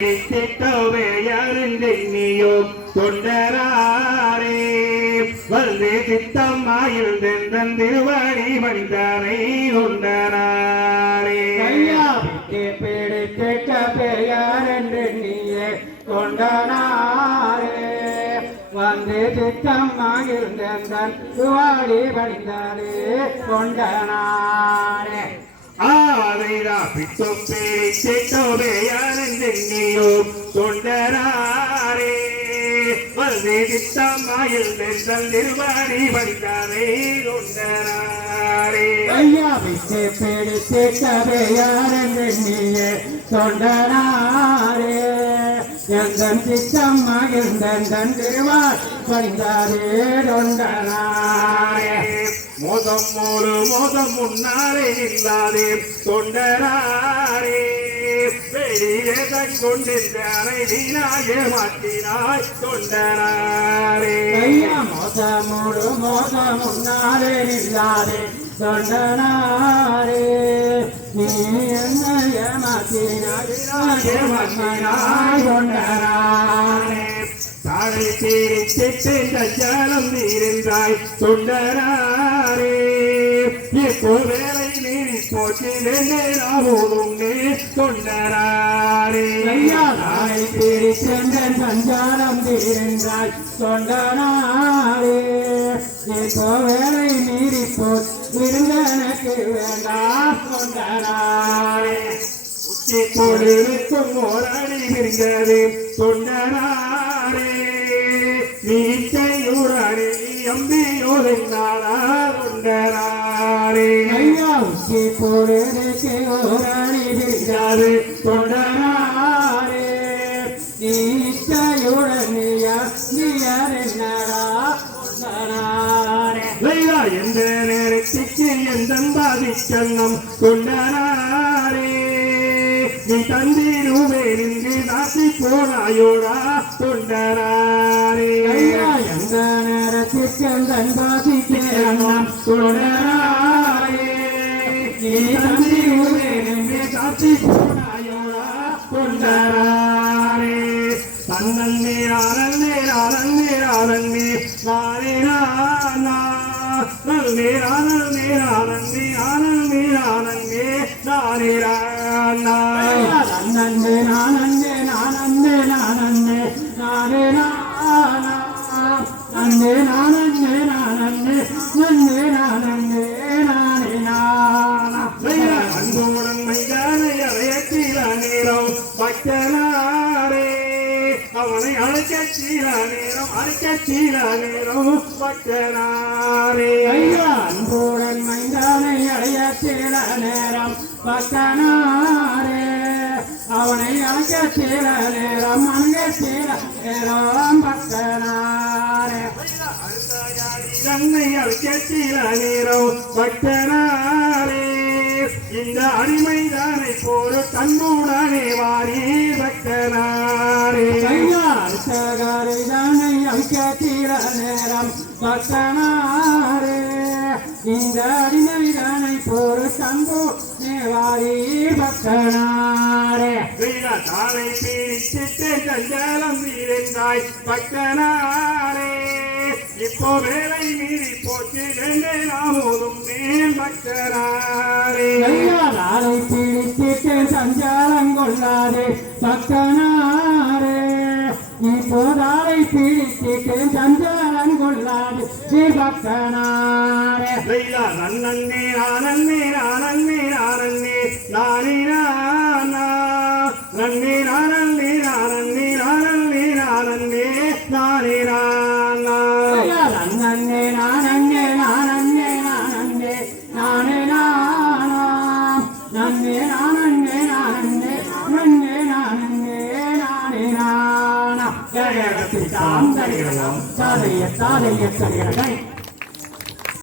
திட்டோவே யாருந்தெண்ணியோ தொண்டராரே வந்து சித்தம்மாயில் தெந்தன் திருவாடி வந்தானை கொண்டனாரே. கையாவிற்கு பிடித்திட்ட பெயர் என்று நீயே? கொண்டனாரே வந்து சித்தமாக இருந்தன் துவாடி படித்தாரே கொண்டனாரே ஆதைரா பித்தம் பேரை திட்டோவே யாருந்தெண்ணியோ தொண்டராரே வந்து சித்தம்மாயில் தெந்தன் திருவாடி வந்தானை கொண்டனாரே கையாவிற்கு மோதம் ஒரு மோதம் முன்னாலே இல்லாதே. தொண்டராரே வெளியே தன் கொண்டிருந்தாரை வீணாய மாற்றினாய். தொண்டராரே மோசமோடு மோசம் முன்னாலே இல்லாதே. தொண்டனாரே நீ என்ன ஏமாத்தினாய் ஏமாத்தினாய் தொண்டனாரே. தாழை தேரை திட்டு தஜாலம் நீரின்றாய் தொண்டராரே இப்போ வேலை மீறி போச்சு வேண்டேராவோதும் தொண்டராரே. கையா நாளை தேடி சென்றன் சஞ்சாரம் தீர்ந்தாய் தொண்டனாரே இப்போ வேலை மீறி போய் இருந்தனக்கு வேண்டாம் தொண்டரா இப்பொழுதுக்கும் ஓராடி விரிந்தது தொண்டனாரே நீச்சையூரானே அம்பியோதென்னாரா தொண்டனாரே. ஐயா உச்சி பொருளுக்கு ஓரணி விரிந்தாரு தொண்டனாரே நீச்சையுடன் நீயா நீயாரென்னடா தொண்டனாரே. லைலா எந்த நேரத்திற்கு எந்த பாதிக்கண்ணம் தொண்டனாரே. நீ தந்திருவே நின்று நாட்டி போனாயோடா தொண்டனாரே ஐயா எந்த நேரத்திற்கு எந்தன் பாதிக்கிறோம் தொண்டனாரே நீ தந்தி ஊரே நின்று காட்சி போனாயோடா கொண்டாரே தன்னே ஆனந்தே ஆனந்தே ஆனந்தே நானே நானா நல்லே ஆனந்தே ஆனந்தே நானே நானா நன்னே நானந்தே நானந்தே நன்னே நானந்தே நானே நானா. அன்புடன் மைதானை அறையத்தீர நேரம். பக்தனாரே அவனை அழைக்க சீர நேரம். அழைக்க சீர நேரம். பக்தனாரே. ஐயா அன்புடன் மைந்தானை அடைய சில நேரம். பக்கனாரே அவனை அணைக்க சில நேரம் அங்கே சில நேரம் பக்கனாரே தன்னை அழைக்க சீர நேரம் பக்தனாரே. இந்த அடிமைதானை போரு தன்னுடனே வாரி பக்தனாரே. ஐயா அர்ச்சகரை தானை அழைக்க சில நேரம் பக்கனாரே இந்த அடிமைதானை போரு தன்பு நேவாரி பக்கனாரே கஞ்சாலம் வீரந்தாய் பக்தனாரே. இப்போ வேலை மீறி போச்சு ரெண்டே நாமோதும் மேல் பக்தனாரே. நாளை பிடித்திட்டு சஞ்சாரம் கொள்ளாதே பக்கனாரே இப்போதாளை பிடித்திட்டு சஞ்சாரம் கொள்ளாதே வீரா நன்னே ஆனந்தே ஆனந்தே ஆனந்தே நானா நன்னே நானன்னே நானன்னே நானன்னே நானே நானா. நன்னே நானன்னே நானன்னே நன்னே நானன்னே நானே நானா. ஜெயகத்தி தாம் தரிகடம் தாதைய தாதைய தரிகடை